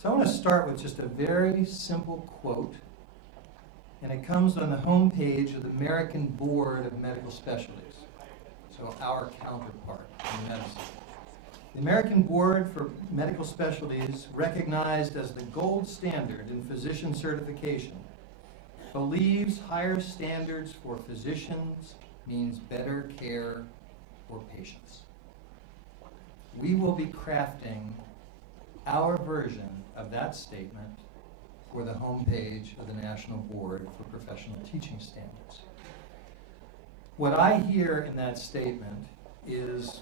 So I want to start with just a very simple quote, and it comes on the homepage of the American Board of Medical Specialties, so our counterpart in medicine. The American Board for Medical Specialties, recognized as the gold standard in physician certification, believes higher standards for physicians means better care for patients. We will be crafting our version of that statement for the homepage of the National Board for Professional Teaching Standards. What I hear in that statement is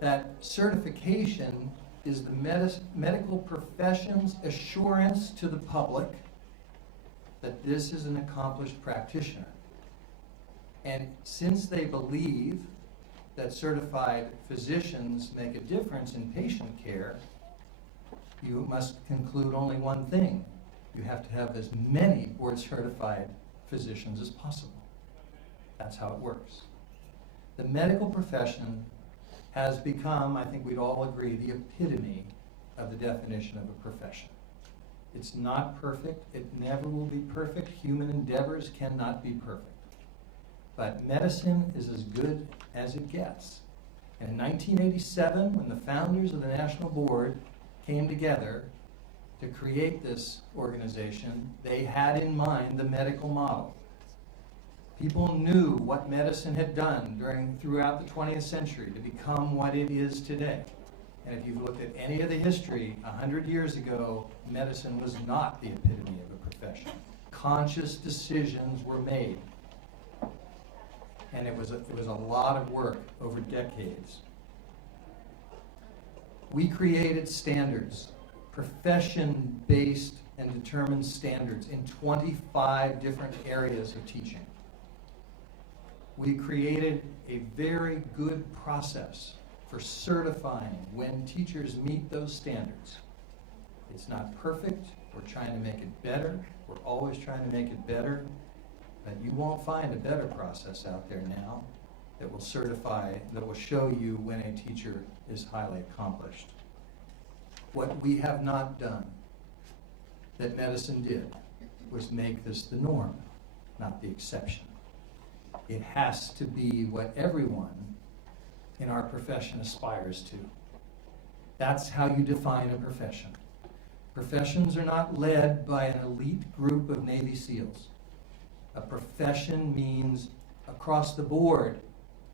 that certification is the medical profession's assurance to the public that this is an accomplished practitioner. And since they believe that certified physicians make a difference in patient care, you must conclude only one thing. You have to have as many board-certified physicians as possible. That's how it works. The medical profession has become, I think we'd all agree, the epitome of the definition of a profession. It's not perfect. It never will be perfect. Human endeavors cannot be perfect. But medicine is as good as it gets. And in 1987, when the founders of the National Board came together to create this organization, they had in mind the medical model. People knew what medicine had done throughout the 20th century to become what it is today. And if you've looked at any of the history, 100 years ago, medicine was not the epitome of a profession. Conscious decisions were made. And it was a lot of work over decades. We created standards, profession-based and determined standards in 25 different areas of teaching. We created a very good process for certifying when teachers meet those standards. It's not perfect. We're trying to make it better. We're always trying to make it better. But you won't find a better process out there now that will certify, that will show you when a teacher is highly accomplished. What we have not done that medicine did was make this the norm, not the exception. It has to be what everyone in our profession aspires to. That's how you define a profession. Professions are not led by an elite group of Navy SEALs. A profession means across the board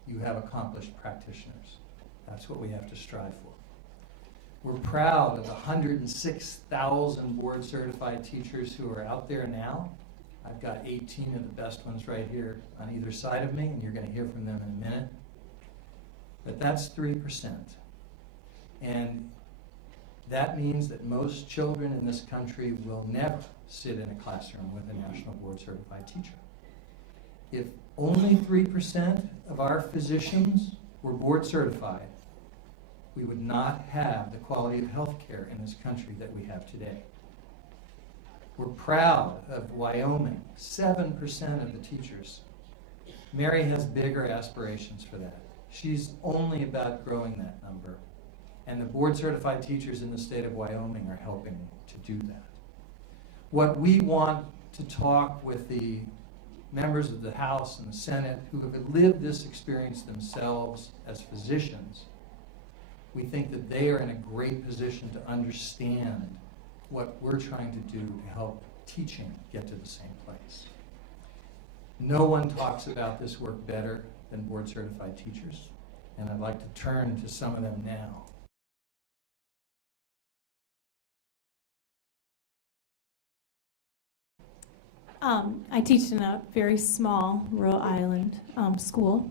you have accomplished practitioners. That's what we have to strive for. We're proud of the 106,000 board-certified teachers who are out there now. I've got 18 of the best ones right here on either side of me, and you're going to hear from them in a minute. But that's 3%. And that means that most children in this country will never sit in a classroom with a National Board Certified teacher. If only 3% of our physicians were board certified, we would not have the quality of health care in this country that we have today. We're proud of Wyoming, 7% of the teachers. Mary has bigger aspirations for that. She's only about growing that number. And the board certified teachers in the state of Wyoming are helping to do that. What we want to talk with the members of the House and the Senate who have lived this experience themselves as physicians, we think that they are in a great position to understand what we're trying to do to help teaching get to the same place. No one talks about this work better than board certified teachers, and I'd like to turn to some of them now. I teach in a very small rural island school,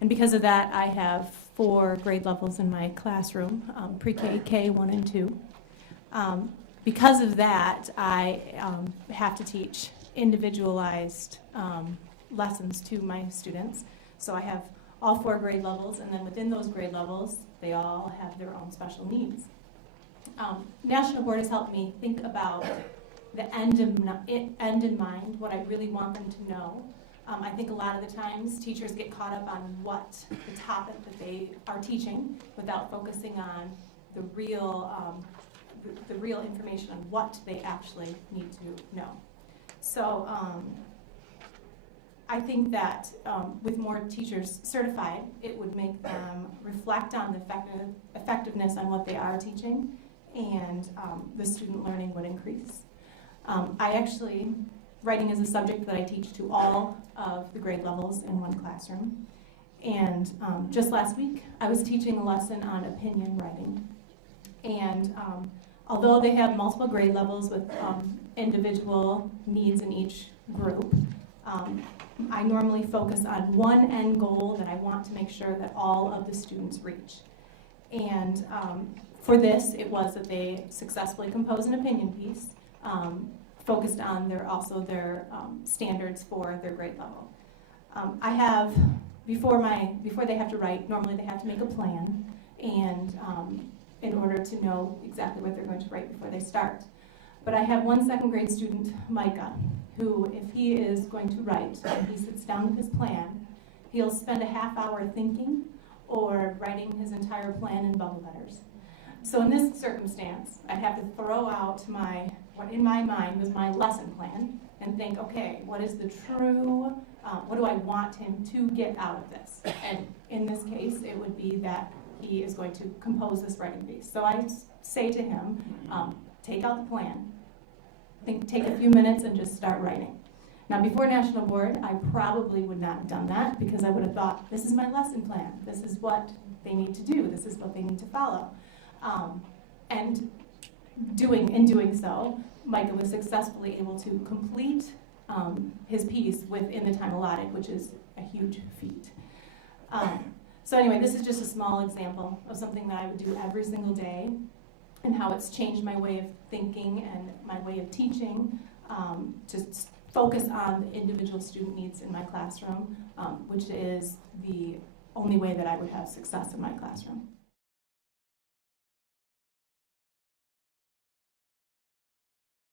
and because of that I have 4 grade levels in my classroom, pre-K, K, 1 and 2. Because of that, I have to teach individualized lessons to my students. So I have all 4 grade levels, and then within those grade levels, they all have their own special needs. National Board has helped me think about the end in mind, what I really want them to know. I think a lot of the times teachers get caught up on what the topic that they are teaching without focusing on the real the real information on what they actually need to know. So I think that with more teachers certified, it would make them reflect on the effectiveness on what they are teaching, and the student learning would increase. Writing is a subject that I teach to all of the grade levels in one classroom. And just last week, I was teaching a lesson on opinion writing. And although they have multiple grade levels with individual needs in each group, I normally focus on one end goal that I want to make sure that all of the students reach. And for this, it was that they successfully compose an opinion piece, focused on their standards for their grade level. I have, before they have to write, normally they have to make a plan, and in order to know exactly what they're going to write before they start. But I have one second grade student, Micah, who, if he is going to write and he sits down with his plan, he'll spend a half hour thinking or writing his entire plan in bubble letters. So in this circumstance, I'd have to throw out what in my mind was my lesson plan and think, okay, what is the true, what do I want him to get out of this? And in this case, it would be that he is going to compose this writing piece. So I say to him, take out the plan, take a few minutes and just start writing. Now, before National Board, I probably would not have done that, because I would have thought, this is my lesson plan, this is what they need to do, this is what they need to follow. And in doing so, Micah was successfully able to complete his piece within the time allotted, which is a huge feat. So anyway, this is just a small example of something that I would do every single day, and how it's changed my way of thinking and my way of teaching, to focus on the individual student needs in my classroom, which is the only way that I would have success in my classroom.